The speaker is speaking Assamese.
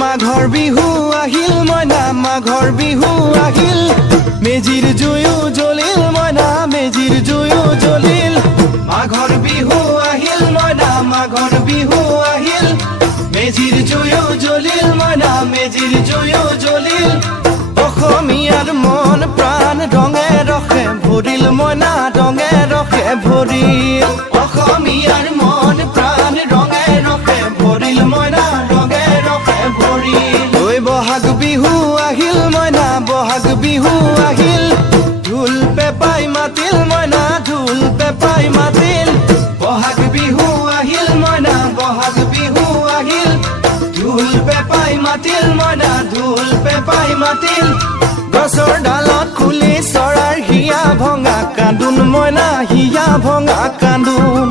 মাঘৰ বিহু আহিল মইনা মাঘৰ বিহু আহিল মেজিৰ জুয়ো জ্বলিল মইনা মেজিৰ জুয়ো জ্বলিল মাঘৰ বিহু আহিল মইনা মাঘৰ বিহু আহিল মেজিৰ জুয়ো জ্বলিল মইনা মেজিৰ জুয়ো জ্বলিল অসমীয়াৰ মন প্ৰাণ ৰঙে ৰসে ভৰিল মইনা ৰঙে ৰসে ভৰিল অসমীয়াৰ মন প্ৰাণ ৰঙে ৰসে ভৰিল মইনা ৰঙে ৰসে ভৰিল ঐ বহাগ বিহু আহিল মইনা বহাগ বিহু আহিল ঢোল পেপাই মাতিল মইনা ঢোল পেপাই মাতিল বহাগ বিহু আহিল মইনা বহাগ বিহু আহিল ঢোল পেপাই মাতিল মইনা ঢোল পেপাই মাতিল গছৰ ডালত খুলি চৰাৰ হিয়া ভঙা কান্দোন মইনা হিয়া ভঙা কান্দোন